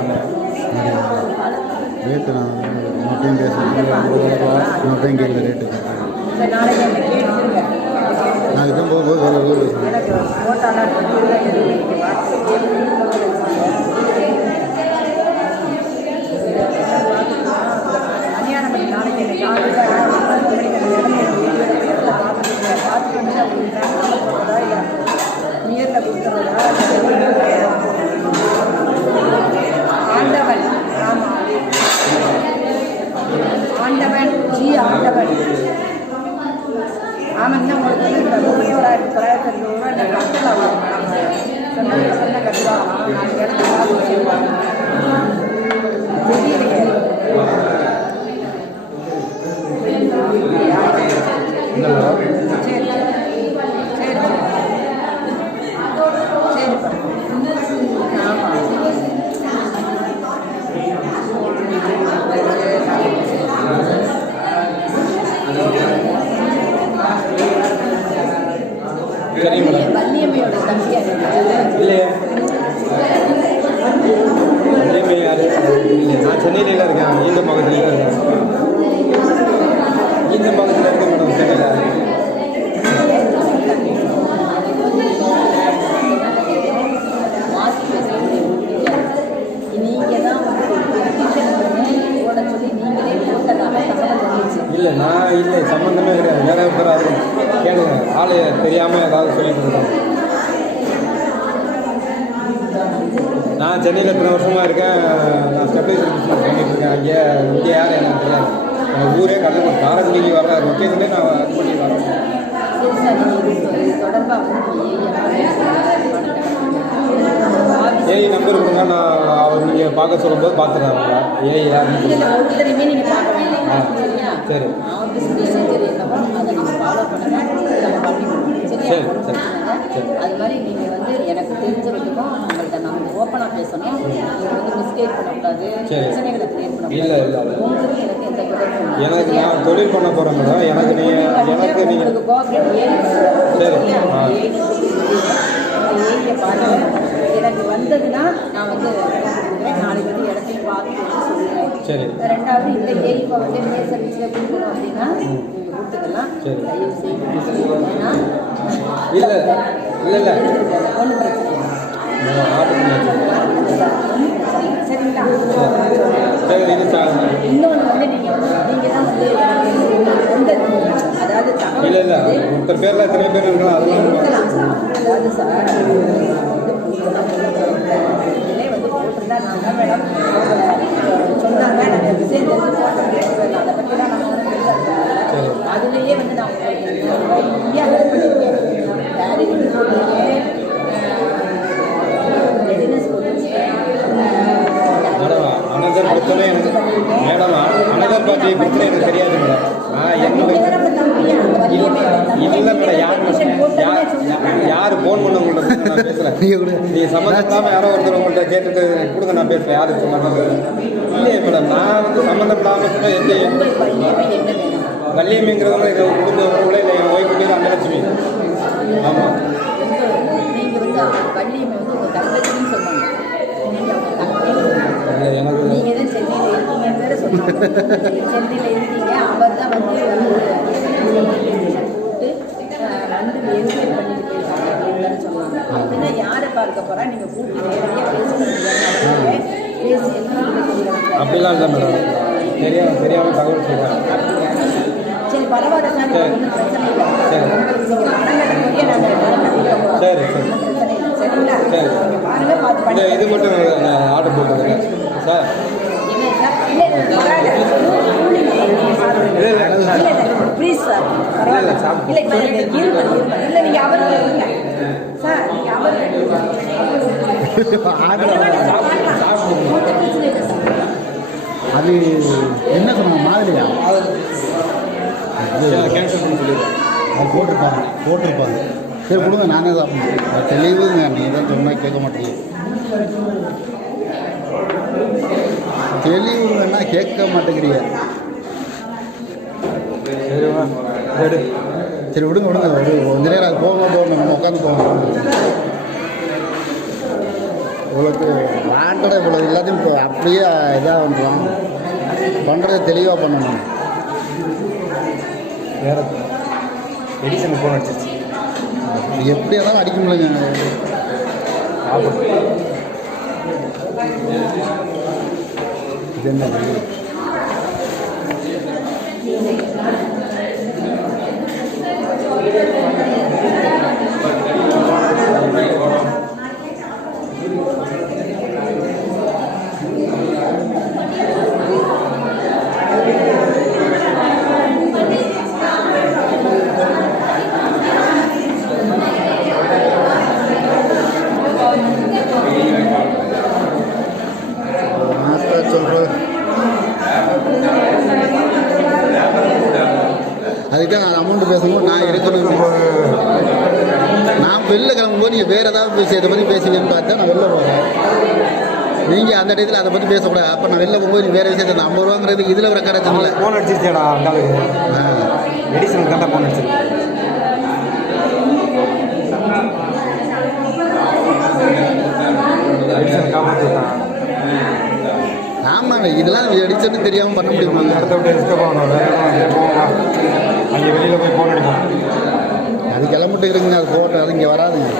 சொல்லுவாங்க. ரேட்டு நான் இன்னொரு பேசுகிறேன், இன்னொரு கேட்குற ரேட்டு நான் இதுவும் போகும்போது வேறு ஆண்டவன், ஆமாம், ஆண்டவன் ஜி ஆண்டவன். ஆமாங்க, உங்களுக்கு வந்து இந்த 3,990 ரூபா நீங்கள் கட்டலாம். சொன்ன கட்டுவா இடத்துல தெரியலையே. வள்ளியம்மையோட தம்பியா இல்லையே? வள்ளியம்மை யாரு? இல்லை, நான் சென்னையில இருக்கேன். இந்த பக்கத்துல இருக்கேன். இந்த பக்கத்தில் இருக்கேன் மேடம், சென்னையில். இல்லை, நான் இல்லை, சம்மந்தமே கிடையாது. வேற ஒருத்தர் கேளுங்க, ஆளு தெரியாமல் ஏதாவது சொல்லிட்டு இருக்கோம். நான் சென்னையில் இத்தனை வருஷமாக இருக்கேன். நான் ஸ்டெபிலைசர் பிஸ்னஸ் பண்ணிட்டு இருக்கேன். இங்கே யார் எனக்கு தெரியாது. எங்கள் ஊரே கல்யாணம் காரக்குடிக்கு வர லொக்கேஷனே நான் அது பண்ணி வரேன். ஏஐ நம்பர் கொடுங்க, நான் அவர் நீங்கள் பார்க்க சொல்லும்போது பார்த்துட்றாங்க. ஏஐ யார்? சரி சரி சரி சரி. அது மாதிரி நீங்கள் வந்து எனக்கு தெரிஞ்சவங்களுக்கும் உங்கள்கிட்ட நம்ம ஓப்பனாக பேசணும். நீங்கள் வந்து மிஸ்டேக் பண்ணக்கூடாது, பிரச்சனைகளை கிரியேட் பண்ணக்கூடாது. இல்லை இல்லை, உங்களுக்கு எனக்கு எந்த தொடர்பும் எனக்கு நான் தொழில் பண்ண போகிறேன் மேடம். எனக்கு நீங்கள் கோஆப்ரேட் சரி ஏரியை பாருங்கள். எனக்கு வந்ததுன்னா நான் வந்து நாளைக்கு வந்து இடத்தையும் பார்த்து சொல்லுவேன். சரி. ரெண்டாவது இந்த ஏரியை வந்து நேர் சர்வீஸில் கொடுக்கணும் அப்படின்னா நீங்கள் கொடுத்துக்கலாம். தயவு செய்து ஏன்னா இல்லை இல்லை இல்லை ஒன்றும் பிரச்சனை இல்லை. சரிங்களா? இன்னொன்று வந்து நீங்கள் தான் வந்து அதாவது இல்லை இல்லை ஒருத்தர் பேரில் எத்தனை பேர் இருக்கலாம் அதெல்லாம் அதாவது சார் வந்து போட்டிருந்தா நான் தான் மேடம் சொன்னாங்க நாங்கள் விஷயம் தெரிஞ்சு போட்டோம். அதை பற்றிலாம் நம்ம வந்து அதுலேயே வந்து நான் இந்தியா ஹெல்ப் பண்ணியிருக்கேன். டேரிங் போட்டிருக்கேன், ரெடினஸ் போட்டிருக்கேன். மேடம் அனதர் பிரச்சனை எனக்கு மேடம் அனதர் பார்ட்டி பிரச்சனை எனக்கு தெரியாது மேடம். என்னோட இல்லை மேடம், யார் ஃபோன் பண்ண உங்கள்கிட்ட நான் பேசுகிறேன். நீங்கள் சம்மந்தம் இல்லாமல் யாரோ ஒருத்தர் உங்கள்கிட்ட கேட்டுட்டு கொடுங்க, நான் பேசுகிறேன். யாருக்கு சம்மந்தம் இல்லையே மேடம், நான் வந்து சம்மந்தம் இல்லாமல் சொன்னால் எந்த வள்ளியம்மைங்கிறவங்க எங்கள் குடும்ப உறவுகளே இல்லை. என் ஒய்ஃபு பேர் அன்னலட்சுமி. ஆமாம், நீங்கள் வந்து வள்ளியம்மை வந்து உங்கள் தங்கச்சின்னு சொன்னாங்க. எனக்கு நீங்கள் தான் சென்னையில் இருக்கீங்கன்னு வேறு சொன்னாங்க. சென்னையில் இருக்கீங்க, அவர் தான் வந்து வந்து என்கொயரி பண்ணிட்டு போயிருக்காங்க அப்படின்னு சொன்னாங்க. அப்படின்னா யாரை பார்க்க போகிறா? நீங்கள் கூட்டி நேரடியாக பேச பேசி அப்படிலாம் இல்லை மேடம், தெரியாமல் தகவல் சொல்கிறேன். சரி, பரவாயில்ல சார், ஒன்றும் பிரச்சனை இல்லை. சரி சரி சரிங்களா? சரி. பாருங்கள், பார்த்து இது மட்டும் ஆர்டர் போட்டுருக்கேன் சார். ப்ளீஸ் சார், இல்லை இல்லை நீங்கள் அவர் சார், நீங்கள் அவர் அது என்ன சொன்னாங்க மாதிரியா? கேன்சல் பண்ணி சொல்லிடுறேன். அது போட்டிருப்பாங்க. சரி கொடுங்க, நானே தான் தெளிவுங்க. நீங்கள் தான் சொன்னால் கேட்க மாட்டேங்க. தெளிவு வேணா கேட்க மாட்டேங்கிறீங்க. சரி விடுங்க ஒரு கொஞ்ச நேரம் அது போகணும், உட்காந்து போகணும். இவ்வளோக்கு வாண்டட இவ்வளோ எல்லாத்தையும் இப்போ அப்படியே இதாக பண்ணுறோம். பண்ணுறதை தெளிவாக பண்ணணும். வேறு எடிசனுக்கு ஃபோன் அடிச்சிருச்சு. எப்படி இருந்தாலும் அடிக்க முடியலங்க. இது என்ன சொல்கிறது? அதுக்கு தான் நான் அமௌண்ட்டு பேசும்போது நான் இருக்கணும். நான் வெளில கிளம்பும்போது நீங்கள் வேறு ஏதாவது விஷயத்தை பற்றி பேசுவீங்கன்னு பார்த்தா நான் வெளில போகிறேன். நீங்கள் அந்த இடத்துல அதை பற்றி பேசக்கூடாது. அப்போ நான் வெளில போகும்போது நீ வேறு விஷயத்தை 50 ரூபாங்கிறது இதில் ஒரு கடை இல்லை. ஃபோன் அடிச்சிருச்சேடா அந்த எடிசனுக்கு தான் ஃபோன் அடிச்சிருக்கு. எடிசன் காப்பாற்றிட்டான். ஆமாங்க, இதெல்லாம் அடிச்சோன்னு தெரியாமல் பண்ண முடியுமா? அடுத்த விட்டு டிஸ்டர்ப் ஆகணும். வேறு போவோம், அங்கே வெளியில் போய் ஃபோன் அடிப்போம். அது கிளம்பிட்டு இருக்குங்க. அது போட்டோம், அது இங்கே வராதுங்க.